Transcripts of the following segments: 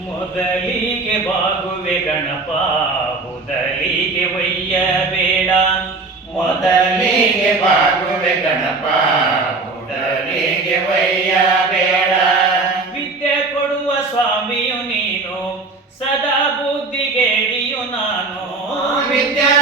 ಮೊದಲಿಗೆ ಬಾಗುವೆ ಗಣಪ ಮೊದಲಿಗೆ ಒಯ್ಯಬೇಡ. ಮೊದಲಿಗೆ ಬಾಗುವೆ ಗಣಪ ಮೊದಲಿಗೆ ಒಯ್ಯ ಬೇಡ ವಿದ್ಯೆ ಕೊಡುವ ಸ್ವಾಮಿಯು ನೀನು ಸದಾ ಬುದ್ಧಿಗೇಡಿಯು ನಾನು. ವಿದ್ಯೆ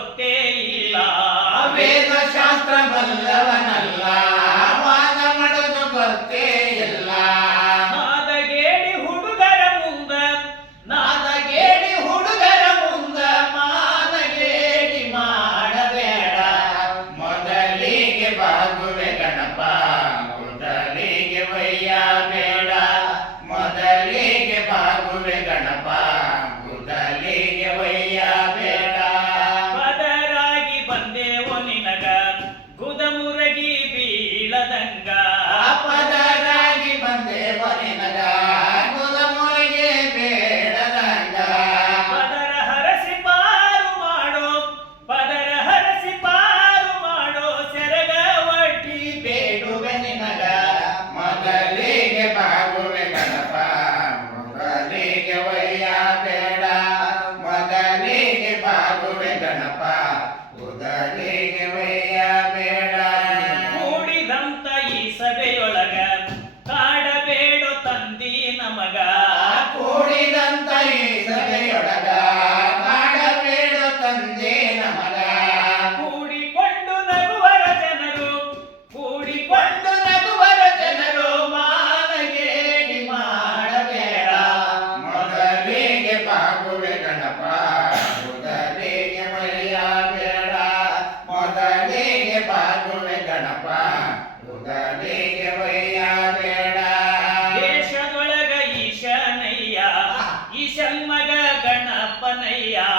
ಗೊತ್ತೇ ಇಲ್ಲ. ವೇದ ಶಾಸ್ತ್ರ ಬಲ್ಲವನಲ್ಲ ಬೀಳದಂಗ ಅಪದರಾಗಿ ಬಂದೆ ನಿನಗ ಗುಲಮುರಿಗೆ ಬೇಡದಂಗ ಪದರ ಹರಸಿ ಪಾರು ಮಾಡೋ ಪದರ ಹರಸಿ ಪಾರು ಮಾಡೋ ಸೆರಗ ಒಡ್ಡಿ ಬೇಡುವೆ ನಿನಗ. ಮೊದಲಿಗೆ ಬಾಗುವೆ ಗಣಪ ಮೊದಲಿಗೆ ಒಯ್ಯ ಬೇಡ. ಮೊದಲಿಗೆ ಬಾಗುವೆ ಗಣಪ ಮೊದಲಿಗೆ जन्म गणपनय्या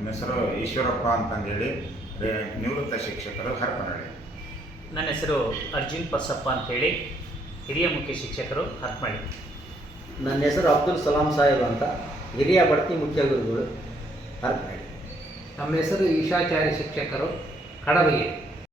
ನಮ್ಮ ಹೆಸರು ಈಶ್ವರಪ್ಪ ಅಂತಂದೇಳಿ ನಿವೃತ್ತ ಶಿಕ್ಷಕರು ಹರಪನಹಳ್ಳಿ. ನನ್ನ ಹೆಸರು ಅರ್ಜುನ್ ಪರ್ಸಪ್ಪ ಅಂತೇಳಿ ಹಿರಿಯ ಮುಖ್ಯ ಶಿಕ್ಷಕರು ಹರಪನಹಳ್ಳಿ. ನನ್ನ ಹೆಸರು ಅಬ್ದುಲ್ ಸಲಾಂ ಸಾಹೇಬ್ ಅಂತ ಹಿರಿಯ ಬಡ್ತಿ ಮುಖ್ಯ ಗುರುಗಳು ಹರಪನಹಳ್ಳಿ. ನಮ್ಮ ಹೆಸರು ಈಶಾಚಾರ್ಯ ಶಿಕ್ಷಕರು ಕಡಬಗೆ